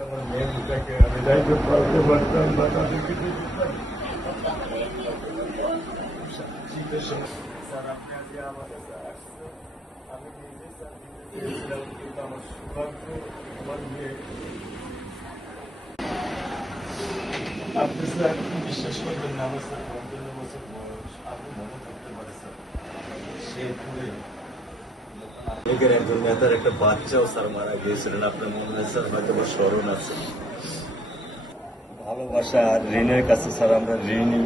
আমার মেয়েটাকে আমি দায়িত্ব পালতে পারতাম বা তাদেরকে শীতের সময় স্যার আপনি আজকে আমার কাছে আসছেন, আমি নিজে স্যার চেয়েছিলাম, কিন্তু আমার সৌভাগ্য আমার মেয়ে। আপনি স্যার বিশ্বাস করবেন না, আমার স্যার ৫৫ বছর বয়স, আপনি মনে করতে পারে স্যার শেরপুরে লীগের একজন নেতার একটা বাচ্চাও স্যার মারা গিয়েছিলেন, আপনার মনে হয় স্যার হয়তো বা স্মরণ আছে। ভালোবাসা আর ঋণের কাছে স্যার আমরা ঋণী,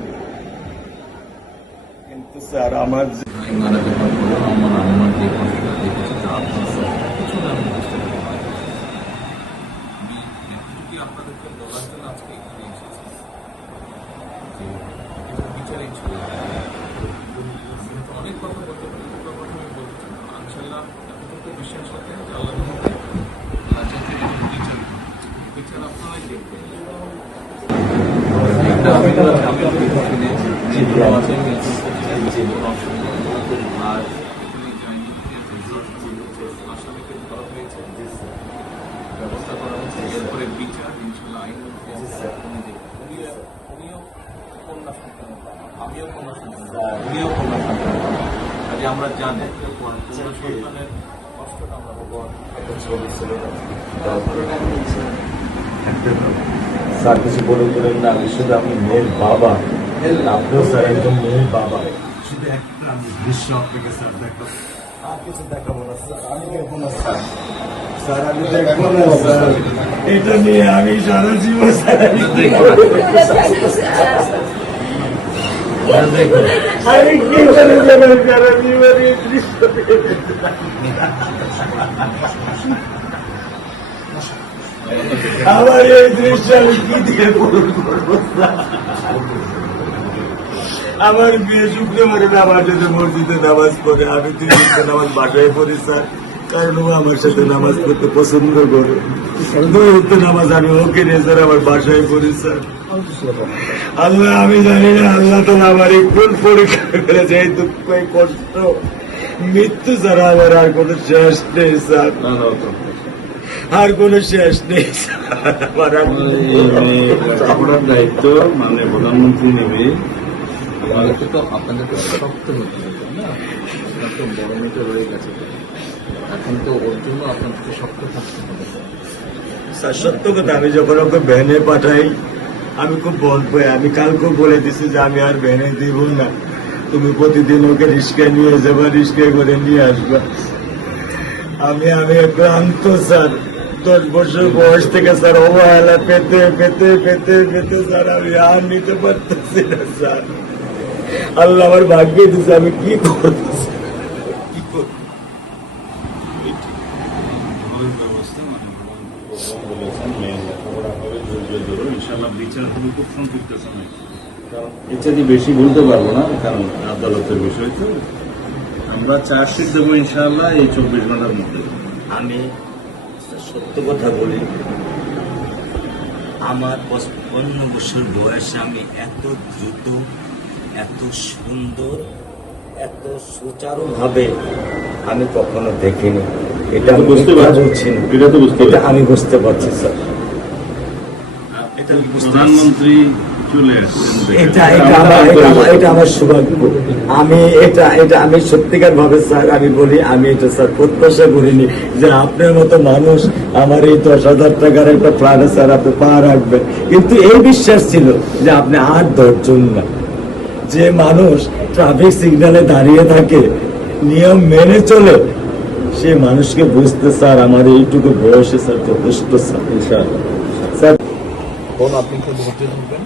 কিন্তু স্যার আমার মারা যাওয়ার পর আমার আম্মার যে কষ্টটা দেখেছি তা আপনার স্যার কিছুটা আমি বুঝতে পারি। আমি এতটুকু আপনাদেরকে বলার জন্য আজকে এখানে এসেছি যে এটা বিচারিক ছিল। অনেক কথা বলতে পারি, দুটো কথা আমি বলতে চাই। ইনশাআল্লাহ এতটুকু বিশ্বাস রাখেন যে আল্লাহর মধ্যে বিচার আপনারাই দেখবেন। একটা আমি আর আসামিকে ধরা হয়েছে, ব্যবস্থা করা হচ্ছে, এরপরে বিচার ইনশাল্লাহ আইন উনিও কন্যা সন্তান, আমিও কন্যা সন্তান, উনিও কন্যা সন্তান। আজ আমরা জানি কন্যা সন্তানের কষ্টটা আমরা একটা ছবি ছিল স্যার, কিছু বলে দিলেন না, আমি শুধু আপনি মেয়ের বাবা, আপনিও স্যার একজন মেয়ের বাবা। শুধু একটা আমি দৃশ্য আপনাকে স্যার দেখাবো, আর কিছু দেখাবো না স্যার, আমি দেখবো না স্যার, স্যার আমি দেখবো না স্যার, এটা নিয়ে আমি সারা জীবন স্যার আমি কি করে যাবো সারা জীবন এই দৃশ্য আমার এই দৃশ্য আমি কি দিয়ে পূরণ করবো? আমার বিয়ে শুক্রবারে নামাজ যেতে মসজিদে নামাজ পড়ে, আমি 3 নামাজ বাসায় পড়ি স্যার, কারণ ও আমার সাথে নামাজ পড়তে পছন্দ করে। 2 নামাজ আমি ওকে নিয়ে স্যার আমার বাসায় পড়ি স্যার। আল্লাহ আমি জানি না, আল্লাহ তো আমার কোন পরীক্ষা করেছে, এই দুঃখ এই কষ্ট মৃত্যু ছাড়া আমার আর কোনো শেষ নেই স্যার, আর কোনো শেষ নেই। আপনার দায়িত্ব মানে প্রধানমন্ত্রী নেবে, আমাদেরকে তো আপনাদেরকে শক্ত হতে হবে না, আপনার তো বড় মেয়েটা রয়ে গেছে, এখন তো ওর জন্য আপনাদেরকে শক্ত থাকতে হবে স্যার। সত্য কথা, আমি যখন ওকে ভ্যানে পাঠাই আমি খুব বল পাই, আমি কালকেও বলে দিছি যে আমি আর ভ্যানে দিব না, তুমি প্রতিদিন ওকে রিস্কায় নিয়ে যাবা, রিস্কায় করে নিয়ে আসবা। আমি ক্লান্ত স্যার, 10 বছর বয়স থেকে স্যার অবহেলা পেতে পেতে পেতে পেতে স্যার আমি আর নিতে পারতেছি না স্যার। আল্লাহ আমার ভাগ্যে দিচ্ছে, আমি কি করবো কি করবো? ব্যবস্থা মানে বলেছেন মেয়ে লেখাপড়া করে ধৈর্য ধরুন, ইনশাল্লাহ বিচার হবে খুব সংক্ষিপ্ত সময়, কারণ ইত্যাদি বেশি বলতে পারবো না, কারণ আদালতের বিষয় তো। আমরা চার্জশিট দেবো ইনশাল্লাহ এই 24 ঘন্টার মধ্যে। আমি সত্য কথা বলি, আমার 55 বছর বয়সে আমি এত দ্রুত, এত সুন্দর, এত সুচারুভাবে আমি কখনো দেখিনি। এটা বুঝতে পারছি না, এটা আমি বুঝতে পারছি স্যার, এটা প্রধানমন্ত্রী চলে আসছেন, এটা আমার সৌভাগ্য। আমি সত্যিকার ভাবে স্যার আমি বলি, আমি এটা স্যার প্রত্যাশা করিনি যে আপনার মতো মানুষ আমার এই 10,000 টাকার একটা প্ল্যানে স্যার আপনি পা রাখবেন, কিন্তু এই বিশ্বাস ছিল যে আপনি আর 10 জন না। যে মানুষ ট্রাফিক সিগন্যালে দাঁড়িয়ে থাকে, নিয়ম মেনে চলে, সে মানুষকে বুঝতে স্যার আমার এইটুকু বয়সে স্যার যথেষ্ট স্যার। স্যার আপনি খুব ধৈর্য ধরবেন,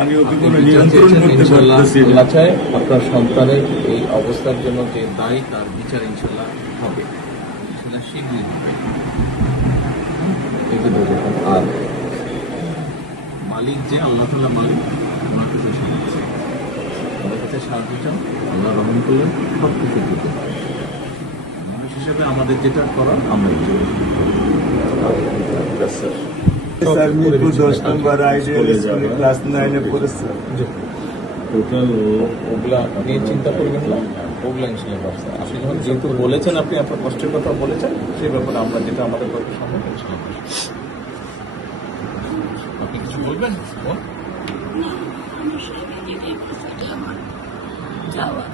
আমি ওকে কোনো নিয়ন্ত্রণ করতে পারতেছি না। আল্লাহ চায় আপনার সন্তানের এই অবস্থার জন্য যে দায়ী তার বিচার ইনশাল্লাহ হবে, ইনশাল্লাহ শীঘ্রই হবে। আর মালিক যে আল্লাহ তাআলা মালিক, ওনার কাছে সাহায্য চাই, ওনার কাছে সাহায্য চাও, আল্লাহ রহম করলেন সব কিছু দিতে পারে। মানুষ হিসাবে আমাদের যেটা করার আমরা স্যার মিরপুর 10 নম্বর আইডিয়াল স্কুলে ক্লাস 9-এ পড়েছে। টোটাল ওগুলা নিয়ে চিন্তা করবেন না, ওগুলা ইনশাল্লাহ ব্যবস্থা। আপনি যখন যেহেতু বলেছেন, আপনি আপনার কষ্টের কথা বলেছেন, সেই ব্যাপারে আমরা যেটা আমাদের পক্ষে সম্ভব ইনশাল্লাহ বলবেন বোন? না, আমার স্বামী যেটাই বলছে এটা আমার চাওয়া।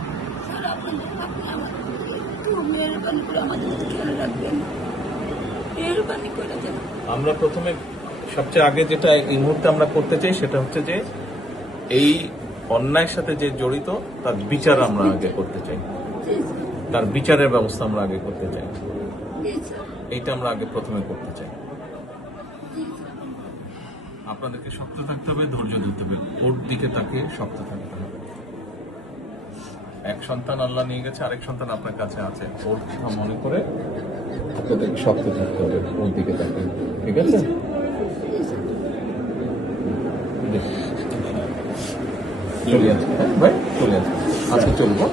স্যার আপনি আমাদের একটু মেহরবানি করে আমাদের খেয়াল রাখবেন, মেহরবানি করে দেন। আমরা প্রথমে সবচেয়ে আগে যেটা এই মুহূর্তে আমরা করতে চাই সেটা হচ্ছে যে এই অন্যায়ের সাথে যে জড়িত তার বিচার আমরা আগে করতে চাই, জি স্যার, তার বিচারের ব্যবস্থা আমরা আগে করতে চাই, জি স্যার, এইটা আমরা আগে প্রথমে করতে চাই। জি স্যার। আপনাদেরকে শক্ত থাকতে হবে, ধৈর্য ধরতে হবে, ওর দিকে তাকে শক্ত থাকতে হবে। এক সন্তান আল্লাহ নিয়ে গেছে, আরেক সন্তান আপনার কাছে আছে, ওর কথা মনে করে আপনাদেরকে শক্ত থাকতে হবে, ওর দিকে তাকে, ঠিক আছে? চলে আসবে, হ্যাঁ ভাই, চলে আসবে, আজকে চলবো।